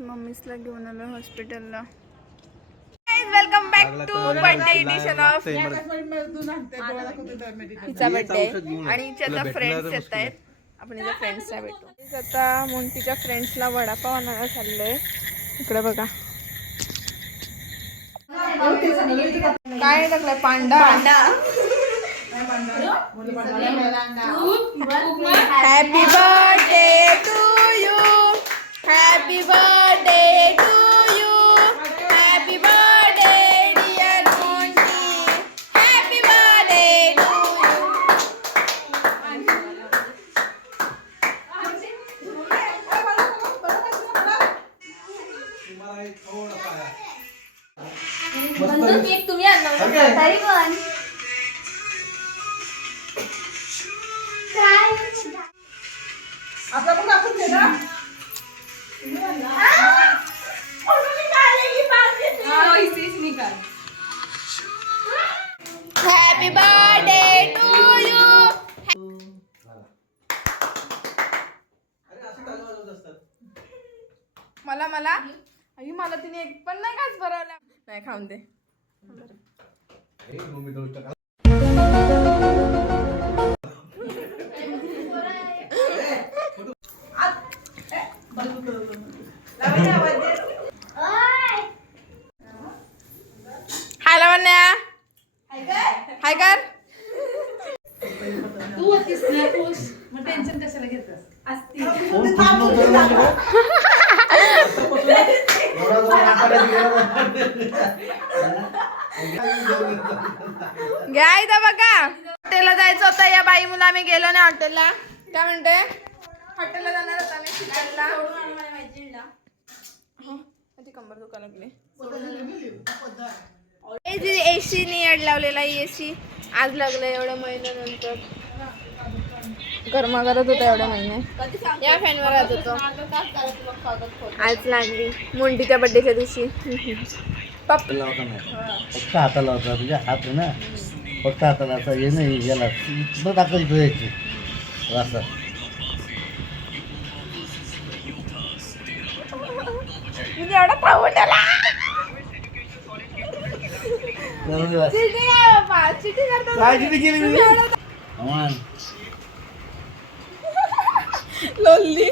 मम्मीसला घेऊन आलो हॉस्पिटलला. Welcome back to birthday edition of हिचा बर्थडे आणि हिच्याचा फ्रेंड्स येत आहेत. आपण हिच्या फ्रेंड्सला भेटू. आता मोंटीच्या फ्रेंड्सला वडापाव आणायला चाललोय. इकडे बघा काय टाकलंय panda. Happy birthday to you. Happy birthday to you. Happy birthday dear Monty. Happy birthday to you. Cake तुम्ही आणला तरी पण आपला पण आपण दे ना. Happy birthday to you. मला मला आई मला तिने एक पण नाही काच भरवला. नाही खाऊन दे. हाय लावण्या. हाय कर. तू होतीस ना खुश, मग टेन्शन कशाला घेतस असती. घ्या इथं बघा. हॉटेलला जायचं होतं या बाई मुला. आम्ही गेलो नाही हॉटेलला. काय म्हणते हॉटेलला जाणार होता मी चिकनला. ती कंबर दुखा लागली. एसी ने ऍड लावलेला. एसी आज लागलं एवढ्या महिन्यानंतर. गरमा करत होता एवढ्या महिने. या फॅनवर राहत होतो. आज लागली मोंटीच्या बर्थडेच्या दिवशी. फक्त हाताला होता तुझ्या हात ना. फक्त हाताला असा ये नाही गेला मग दाखवायची यायची असं. म्हणजे एवढा पाहून काय चिठी केली मी लोल्ली.